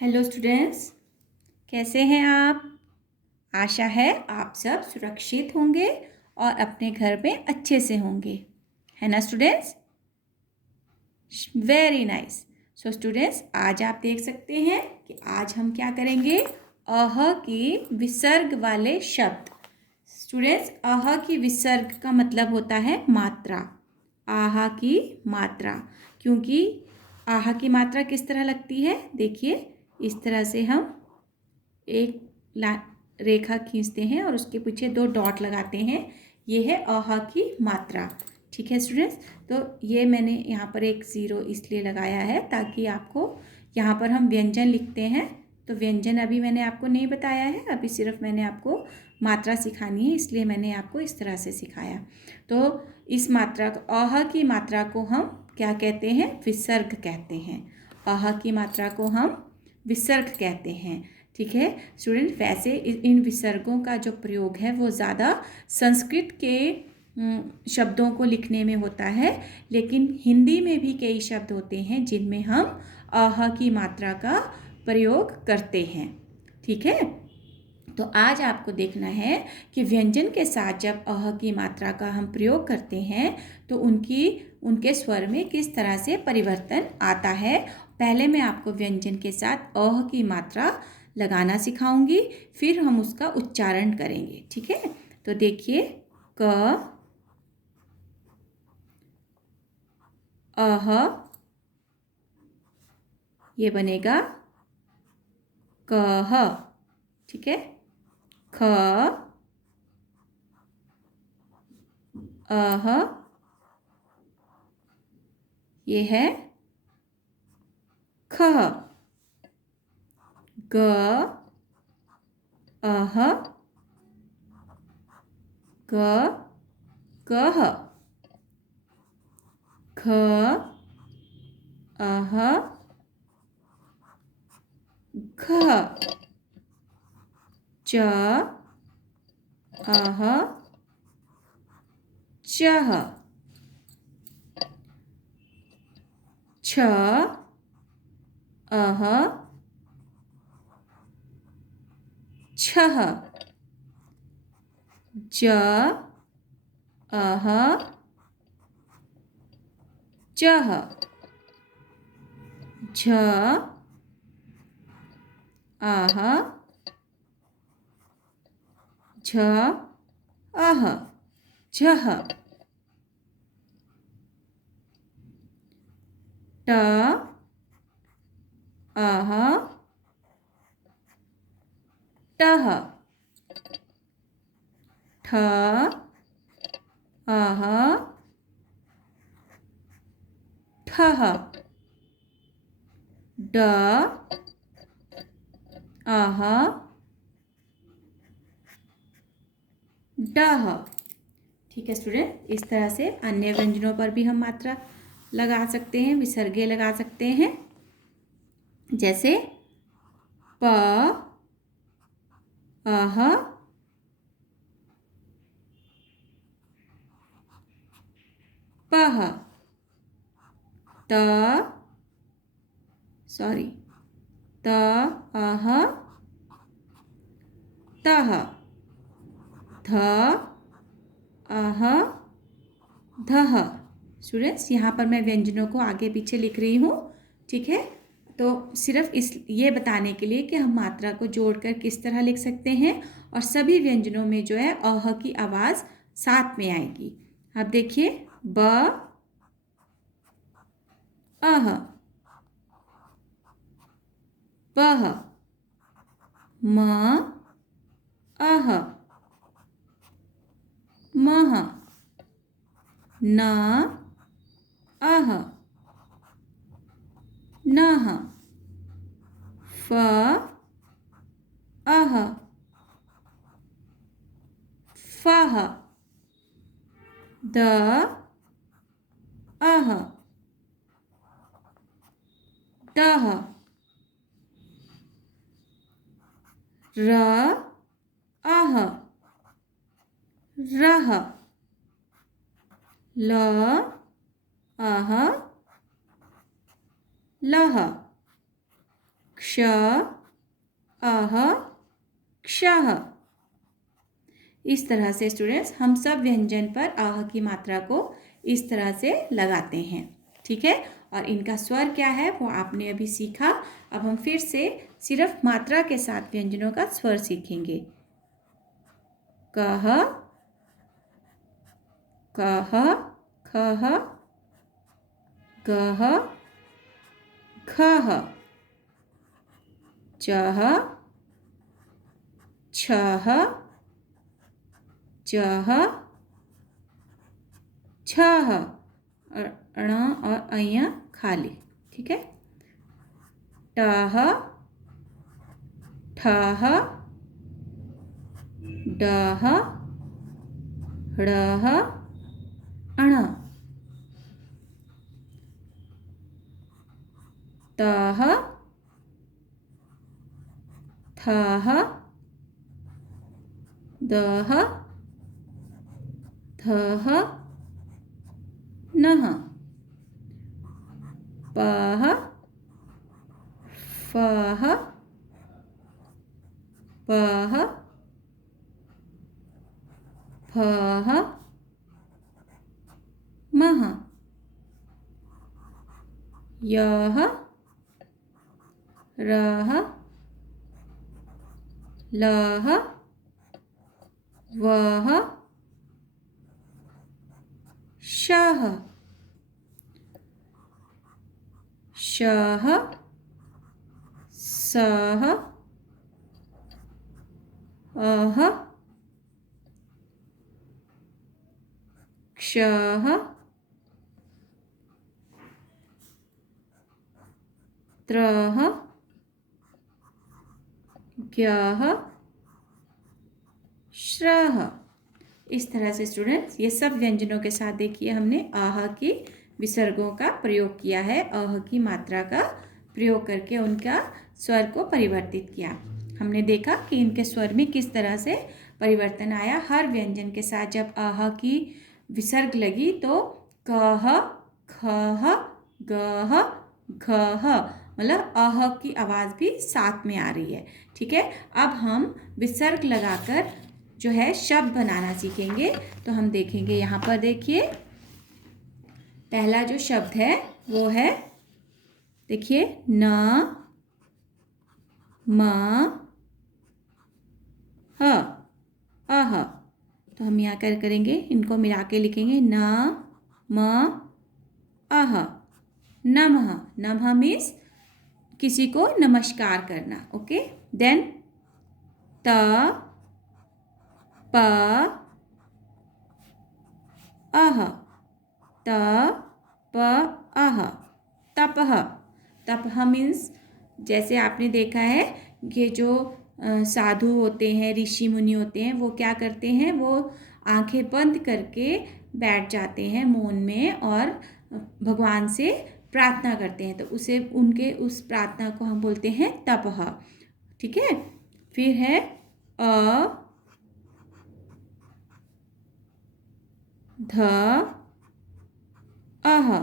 Hello students, कैसे हैं आप। आशा है आप सब सुरक्षित होंगे और अपने घर में अच्छे से होंगे, है ना students. Very nice. So students, आज आप देख सकते हैं कि आज हम क्या करेंगे। अह की विसर्ग वाले शब्द। स्टूडेंट्स, अह की विसर्ग का मतलब होता है मात्रा। आह की मात्रा, क्योंकि आह की मात्रा किस तरह लगती है, देखिए इस तरह से हम एक रेखा खींचते हैं और उसके पीछे 2 डॉट लगाते हैं। ये है अह की मात्रा। ठीक है स्टूडेंट्स, तो ये मैंने यहाँ पर एक 0 इसलिए लगाया है ताकि आपको, यहाँ पर हम व्यंजन लिखते हैं तो व्यंजन अभी मैंने आपको नहीं बताया है, अभी सिर्फ मैंने आपको मात्रा सिखानी है, इसलिए मैंने आपको इस तरह से सिखाया। तो इस मात्रा को, अह की मात्रा को हम क्या कहते हैं, विसर्ग कहते हैं। अह की मात्रा को हम विसर्ग कहते हैं। ठीक है स्टूडेंट, वैसे इन विसर्गों का जो प्रयोग है वो ज़्यादा संस्कृत के शब्दों को लिखने में होता है, लेकिन हिंदी में भी कई शब्द होते हैं जिनमें हम अह की मात्रा का प्रयोग करते हैं। ठीक है, तो आज आपको देखना है कि व्यंजन के साथ जब अह की मात्रा का हम प्रयोग करते हैं तो उनके स्वर में किस तरह से परिवर्तन आता है। पहले मैं आपको व्यंजन के साथ अह की मात्रा लगाना सिखाऊंगी, फिर हम उसका उच्चारण करेंगे। ठीक है, तो देखिए, क, अह, ये बनेगा कह। ठीक है, ख, अह, ये है खह। ग, अह, ग, गह। ख, अह, घ। च, अह, चह। छ, अह, छह। ज, अह, जह। झ, अह, झ, अह, झह। ट, अह, टह। ठ, अह, ठह। ड, अह, डह। ठीक है स्टूडेंट, इस तरह से अन्य व्यंजनों पर भी हम मात्रा लगा सकते हैं, विसर्गे लगा सकते हैं। जैसे प, अह, पह। त, त, अह, तह। ध, अह, धह। स्टूडेंट्स, यहाँ पर मैं व्यंजनों को आगे पीछे लिख रही हूँ। ठीक है, तो सिर्फ ये बताने के लिए कि हम मात्रा को जोड़कर किस तरह लिख सकते हैं, और सभी व्यंजनों में जो है अह की आवाज़ साथ में आएगी। अब देखिए, ब, अह, बह, म, अह, मह, न, अह, नह। फ, अह, फह। द, अह, दह। र, अह, रह। ल, अह, लह। क्ष, अह, क्षः। इस तरह से स्टूडेंट्स हम सब व्यंजन पर अह की मात्रा को इस तरह से लगाते हैं। ठीक है, और इनका स्वर क्या है वो आपने अभी सीखा। अब हम फिर से सिर्फ मात्रा के साथ व्यंजनों का स्वर सीखेंगे। कह, कह, खह, गह, खह, चह, छह, चह, छह। ण और अय्या खाली। ठीक है, टह, ठह, डह, ढ़ह, अण, तह, थह, दह, धह, नह, पह, फह, पह, फह, मह, यह, रह, लह, वह, शह, शह, सह, अह, क्षः, त्रः, ज्ञः, श्रः। इस तरह से स्टूडेंट्स ये सब व्यंजनों के साथ देखिए हमने आह की विसर्गों का प्रयोग किया है। आह की मात्रा का प्रयोग करके उनका स्वर को परिवर्तित किया। हमने देखा कि इनके स्वर में किस तरह से परिवर्तन आया। हर व्यंजन के साथ जब आह की विसर्ग लगी तो कह, खह, गह, घह, मतलब आह की आवाज़ भी साथ में आ रही है। ठीक है, अब हम विसर्ग लगाकर जो है शब्द बनाना सीखेंगे। तो हम देखेंगे, यहाँ पर देखिए पहला जो शब्द है वो है, देखिए न, म, ह, अह। तो हम यहाँ कर करेंगे, इनको मिला के लिखेंगे न, म, अह, नमः। नमः मीन्स किसी को नमस्कार करना। ओके, देन त, प, अह, त, प, अह, तपः। तपः मीन्स जैसे आपने देखा है ये जो साधु होते हैं, ऋषि मुनि होते हैं, वो क्या करते हैं, वो आंखें बंद करके बैठ जाते हैं मौन में और भगवान से प्रार्थना करते हैं। तो उसे उनके उस प्रार्थना को हम बोलते हैं तपः। ठीक है, फिर है अ, ध, अह,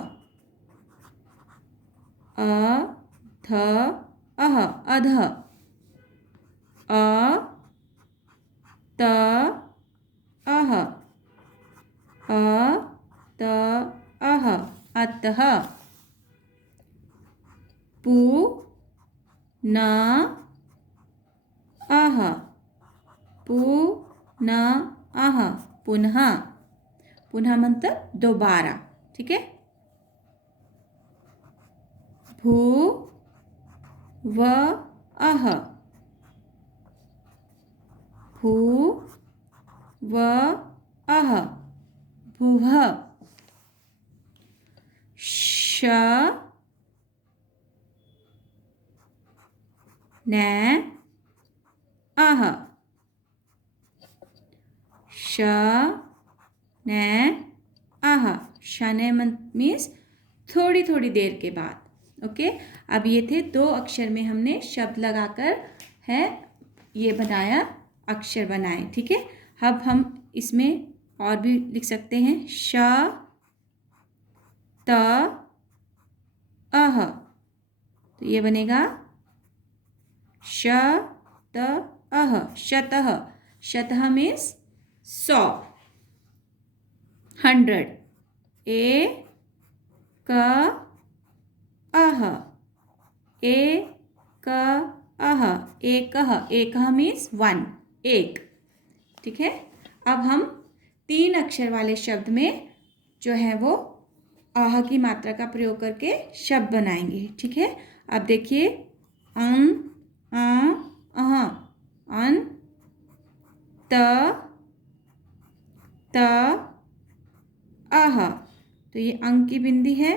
अ, ध, अह, अधः, अ, त, अह, अ, त, अह, अतः, पु, न, अह, पु, न, अह, पुनः। पुनः मतलब दोबारा। ठीक है, भू, व, अह, भू, व, अह, भुवः, श, न, अह, श, न, अह। शनै मीन्स थोड़ी थोड़ी देर के बाद। ओके, अब ये थे दो अक्षर में हमने शब्द लगाकर है ये बनाया, अक्षर बनाए। ठीक है, अब हम इसमें और भी लिख सकते हैं, श, त, अह। तो ये बनेगा शतः शतः शतः मीन्स 100 100 एकः एकः मीन्स 1 एक। ठीक है, अब हम 3 अक्षर वाले शब्द में जो है वो आह की मात्रा का प्रयोग करके शब्द बनाएंगे। ठीक है, अब देखिए अन त आह, तो ये अंग की बिंदी है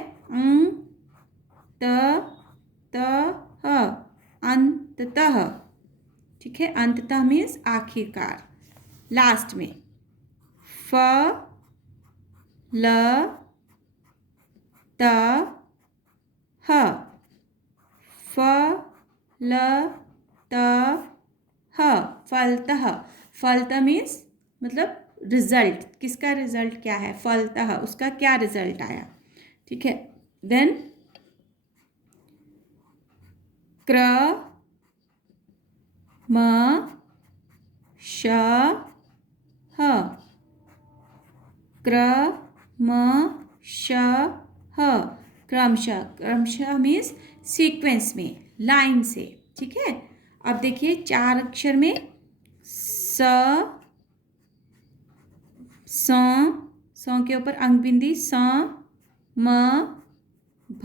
त अंततः। ठीक है, अंततः मीन्स आखिरकार, लास्ट में। फ ल त ह फ ल त ह फलतः। फलतः मीन्स मतलब रिजल्ट, किसका रिजल्ट क्या है, फलतः उसका क्या रिजल्ट आया। ठीक है, देन क्र म श ह क्र म श ह क्रमशः। क्रमशः मीन्स सीक्वेंस में, लाइन से। ठीक है, अब देखिए 4 अक्षर में स के ऊपर अंग बिंदी स म भ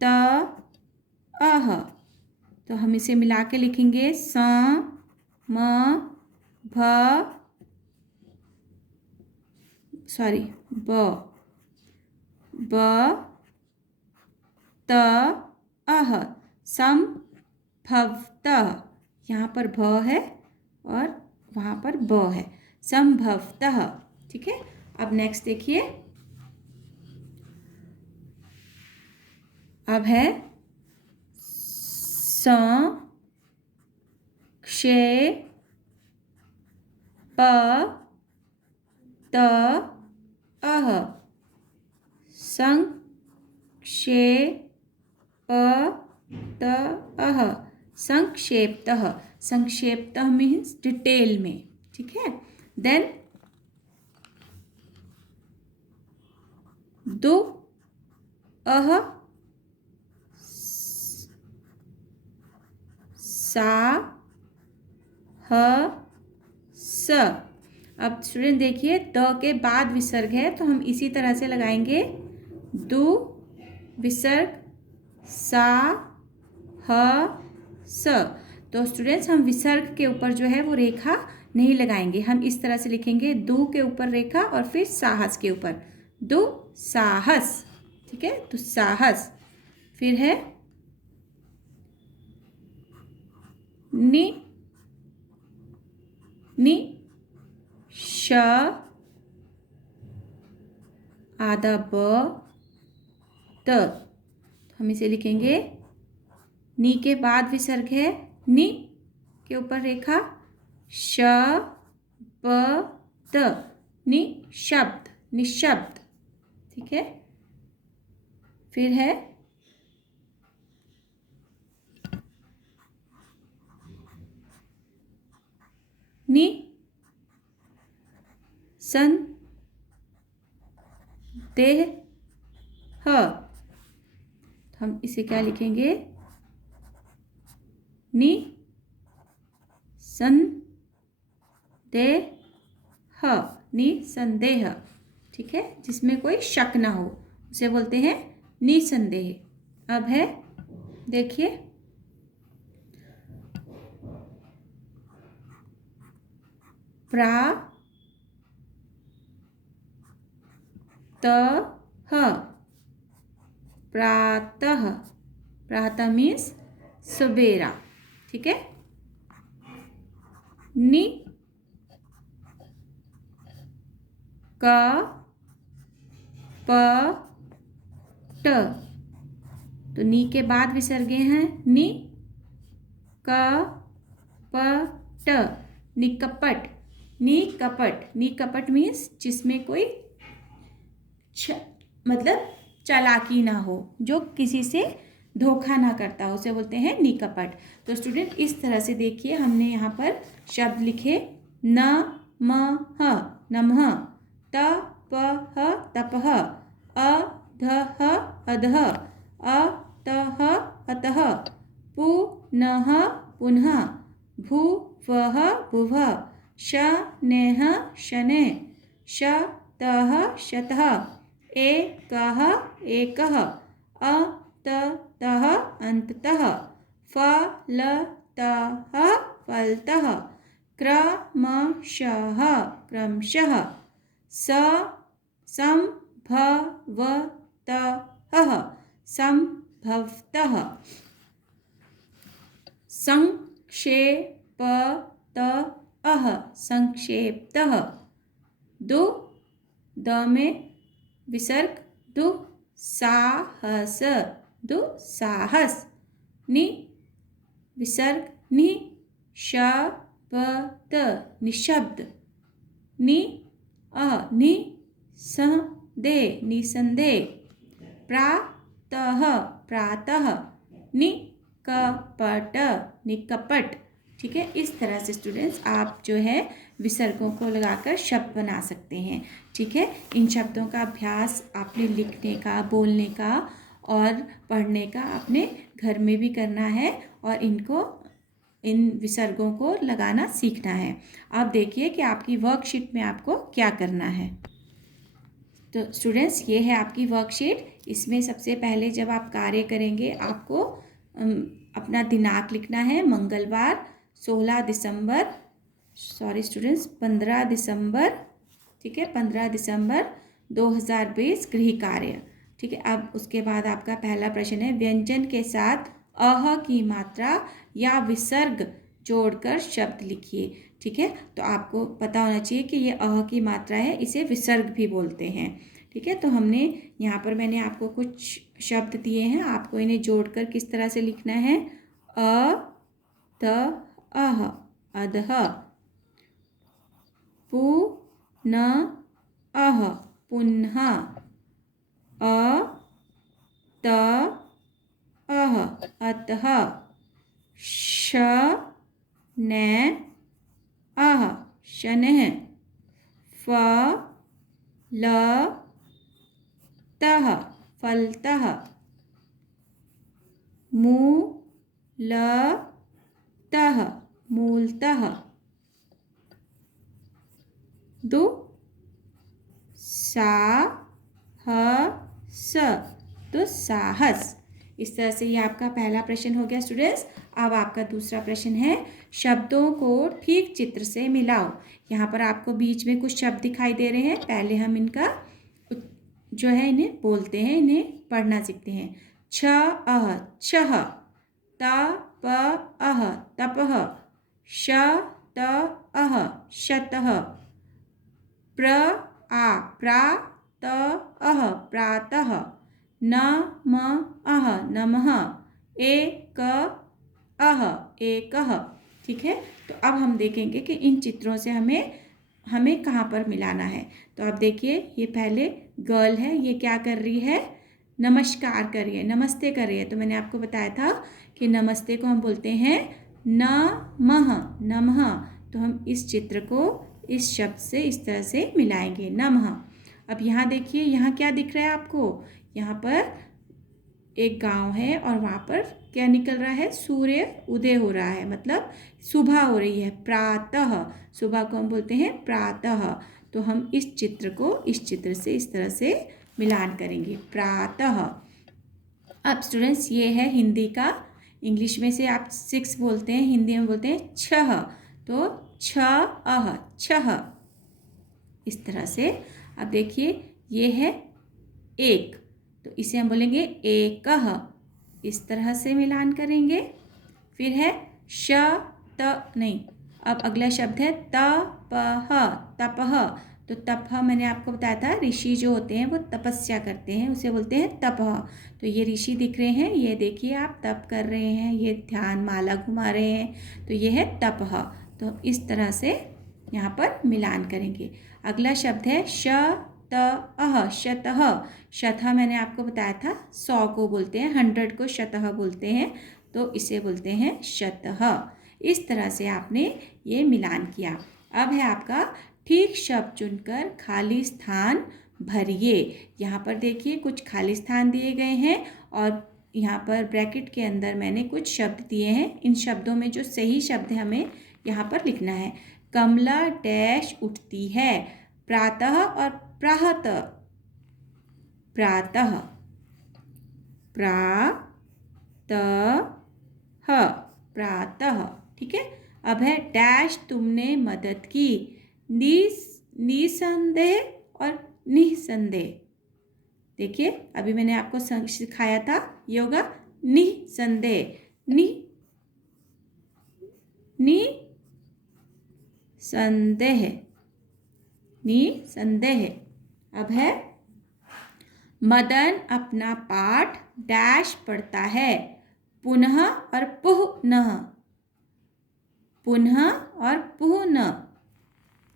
त अह, तो हम इसे मिला के लिखेंगे स म भ ब त अह संभवतः। यहाँ पर भ है और वहाँ पर ब है, संभवतः। ठीक है, अब नेक्स्ट देखिए, अब है संक्षेपतः संक्षेपतः। संक्षेपतः मीन्स डिटेल में। ठीक है, देन दो अह सा ह स। अब स्टूडेंट देखिए, द के बाद विसर्ग है तो हम इसी तरह से लगाएंगे, दु विसर्ग सा ह स। तो स्टूडेंट्स हम विसर्ग के ऊपर जो है वो रेखा नहीं लगाएंगे, हम इस तरह से लिखेंगे, दु के ऊपर रेखा और फिर साहस के ऊपर, दु साहस। ठीक है, तो साहस। फिर है नि श आधा ब त, हम इसे लिखेंगे, नी के बाद विसर्ग है, नि के ऊपर रेखा, श ब त, निशब्द, निशब्द। ठीक है, फिर है नि संदेह ह, हम इसे क्या लिखेंगे, नि संदेह, निसंदेह। ठीक है, जिसमें कोई शक ना हो उसे बोलते हैं निसंदेह। अब है देखिए, प्रातः, प्रातः, प्रातः मीन्स सवेरा। ठीक है, नि क प ट, तो नी के बाद विसर्गे हैं, नि क प ट, निकपट, निकपट। निकपट मीन्स जिसमें कोई मतलब चालाकी ना हो, जो किसी से धोखा ना करता हो उसे बोलते हैं निकपट। तो स्टूडेंट इस तरह से देखिए हमने यहाँ पर शब्द लिखे न म ह नमः, त प ह तपः, अ ध ह अधः, अ त ह अतः, पु न ह पुनः, भू वः भुवः, श नेह शनैः, श तः शतः, ए कः एकः, अ त तः अन्ततः, फ ल तः फलतः, क्रमशः क्रमशः, संभवतः संभवतः, संक्षेपतः संक्षेपतः, दु द में विसर्ग दुस्साहस दुस्साहस, नि विसर्ग नि शब्द निशब्द, निसंदेह निसंदेह, प्रातः प्रातः, निकपट निकपट। ठीक है, इस तरह से स्टूडेंट्स आप जो है विसर्गों को लगाकर शब्द बना सकते हैं। ठीक है, इन शब्दों का अभ्यास आपने लिखने का, बोलने का और पढ़ने का अपने घर में भी करना है और इन विसर्गों को लगाना सीखना है। अब देखिए कि आपकी वर्कशीट में आपको क्या करना है। तो स्टूडेंट्स ये है आपकी वर्कशीट। इसमें सबसे पहले जब आप कार्य करेंगे आपको अपना दिनांक लिखना है। मंगलवार 15 दिसंबर, ठीक है, 15 दिसंबर 2020 गृह कार्य। ठीक है, अब उसके बाद आपका पहला प्रश्न है व्यंजन के साथ अह की मात्रा या विसर्ग जोड़कर शब्द लिखिए। ठीक है, तो आपको पता होना चाहिए कि ये अह की मात्रा है, इसे विसर्ग भी बोलते हैं। ठीक है, तो हमने यहाँ पर मैंने आपको कुछ शब्द दिए हैं, आपको इन्हें जोड़कर किस तरह से लिखना है। अ त अह अधः, पु न अह पुनः, अ त अह अतः, श ने अह शनैः, फ ल तः फलतः, मू ल तः मूलतः, दु सा ह स दुस्साहस। इस तरह से ये आपका पहला प्रश्न हो गया स्टूडेंट्स। अब आपका दूसरा प्रश्न है शब्दों को ठीक चित्र से मिलाओ। यहाँ पर आपको बीच में कुछ शब्द दिखाई दे रहे हैं, पहले हम इनका जो है इन्हें बोलते हैं, इन्हें पढ़ना सीखते हैं। छ अह छह, त प अह तपः, श त अह शतः, प्र आ प्रा त अह प्रातः, न म अह नमः, एक अह एकः। ठीक है, तो अब हम देखेंगे कि इन चित्रों से हमें कहाँ पर मिलाना है। तो आप देखिए ये पहले गर्ल है, ये क्या कर रही है, नमस्कार कर रही है, नमस्ते कर रही है। तो मैंने आपको बताया था कि नमस्ते को हम बोलते हैं नमः नमः। तो हम इस चित्र को इस शब्द से इस तरह से मिलाएंगे, नमः। अब यहाँ देखिए, यहाँ क्या दिख रहा है आपको, यहाँ पर एक गांव है और वहाँ पर क्या निकल रहा है, सूर्य उदय हो रहा है, मतलब सुबह हो रही है, प्रातः। सुबह को हम बोलते हैं प्रातः। तो हम इस चित्र को इस चित्र से इस तरह से मिलान करेंगे, प्रातः। अब स्टूडेंट्स ये है हिंदी का, इंग्लिश में से आप 6 बोलते हैं, हिंदी में बोलते हैं छह। तो छ अह छह, इस तरह से। अब देखिए ये है एक, तो इसे हम बोलेंगे एकः, इस तरह से मिलान करेंगे। फिर है श त नहीं, अब अगला शब्द है तपः तपः। तो तपः मैंने आपको बताया था, ऋषि जो होते हैं वो तपस्या करते हैं, उसे बोलते हैं तपः। तो ये ऋषि दिख रहे हैं, ये देखिए आप तप कर रहे हैं, ये ध्यान माला घुमा रहे हैं, तो ये है तपः। तो इस तरह से यहाँ पर मिलान करेंगे। अगला शब्द है श शतः, शतः, शतः मैंने आपको बताया था 100 को बोलते हैं, 100 को शतः बोलते हैं, तो इसे बोलते हैं शतः। इस तरह से आपने ये मिलान किया। अब है आपका ठीक शब्द चुनकर खाली स्थान भरिए। यहाँ पर देखिए कुछ खाली स्थान दिए गए हैं और यहाँ पर ब्रैकेट के अंदर मैंने कुछ शब्द दिए हैं। इन शब्दों में जो सही शब्द है हमें यहाँ पर लिखना है। कमला डैश उठती है, प्रातः और प्रातः, प्रातः, प्रातः, प्रातः, ठीक है। अब है डैश तुमने मदद की, निसंदेह और निसंदेह। देखिए अभी मैंने आपको सिखाया था, ये होगा निसंदेह, निसंदेह, निसंदेह। अब है मदन अपना पाठ डैश पढ़ता है, पुनः और पुनः, पुनः और पुनः,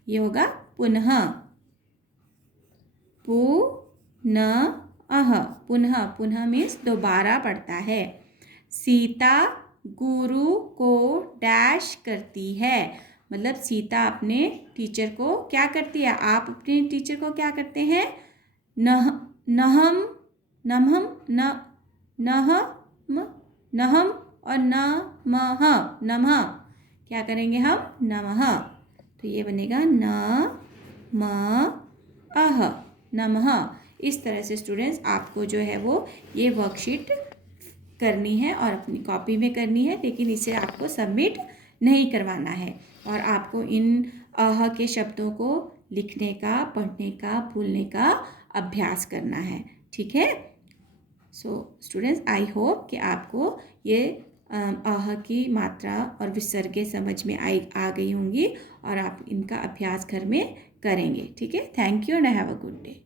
ये होगा पुनः, पुनः, पुनः, पुनः मीन्स दोबारा पढ़ता है। सीता गुरु को डैश करती है, मतलब सीता अपने टीचर को क्या करती है, आप अपने टीचर को क्या करते हैं, नहम, नमहम, नहम और नमः, नमः, क्या करेंगे हम, नमः, तो ये बनेगा नमः, नमः। इस तरह से स्टूडेंट्स आपको जो है वो ये वर्कशीट करनी है और अपनी कॉपी में करनी है, लेकिन इसे आपको सबमिट नहीं करवाना है और आपको इन अह के शब्दों को लिखने का, पढ़ने का, बोलने का अभ्यास करना है, ठीक है। सो स्टूडेंट्स आई होप कि आपको ये अह की मात्रा और विसर्ग समझ में आ गई होंगी और आप इनका अभ्यास घर में करेंगे, ठीक है। Thank you and have a good day.